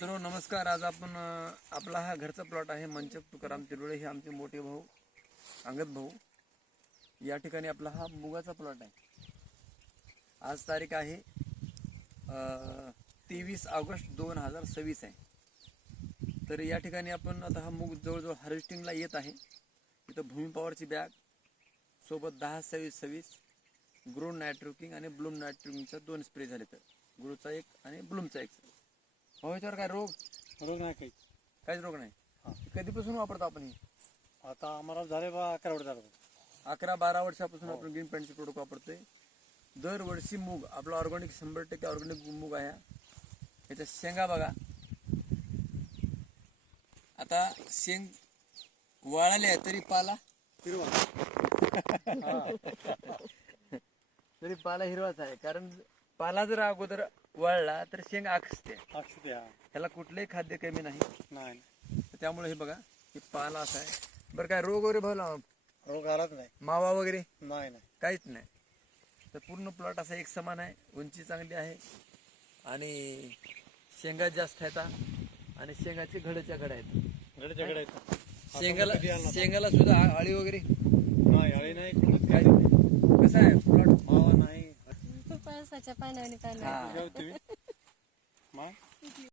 मित्रो नमस्कार. आज आपण आपला हा घरचा प्लॉट आहे. मंचक तुकाराम तिरुळे हे आमचे मोठे भाऊ अंगद भाऊ. या ठिकाणी आपला हा मुगाचा प्लॉट आहे. आज तारीख आहे 23 ऑगस्ट 2026 आहे. तर या ठिकाणी आपण आता हा मूग जवळजवळ हार्वेस्टिंगला येत आहे. इथं भूमी पॉवरची बॅग सोबत 10-26-26 ग्रो नायट्रोकिंग आणि ब्लूम नायट्रोकिंगचा 2 स्प्रे झाले. तर ग्रोचा एक आणि ब्लूमचा एक. हो याच्यावर काय रोग नाही काहीच रोग नाही. कधीपासून वापरतो आपण हे? आता आम्हाला झाले बा 11 वर्ष झालं. 11-12 वर्षापासून आपण ग्रीन पॅन्टचे प्रोडक्ट वापरतोय. दरवर्षी मूग आपला ऑर्गॅनिक 100% ऑर्गॅनिक मूग आहे. याच्या शेंगा बघा, आता शेंग वाळाले तरी पाला हिरवा तरी पाला हिरवाच आहे. कारण पाला जर अगोदर वाळला तर शेंग आखसते. ह्याला कुठलंही खाद्य कमी नाही. त्यामुळे हे बघा हे पाला असा आहे. बरं काय रोग वगैरे भावला? रोग आलाच नाही, मावा वगैरे नाही काहीच नाही. तर पूर्ण प्लॉट असा एक समान आहे. उंची चांगली आहे आणि शेंगा जास्त आहेत आणि शेंगाचे घडच्या घड आहेत. शेंगाला सुद्धा आळी वगैरे नाही. काय कसं आहे प्लॉट? मावा नाही. पावसाच्या पाण्याने पाणी हा. तुम्ही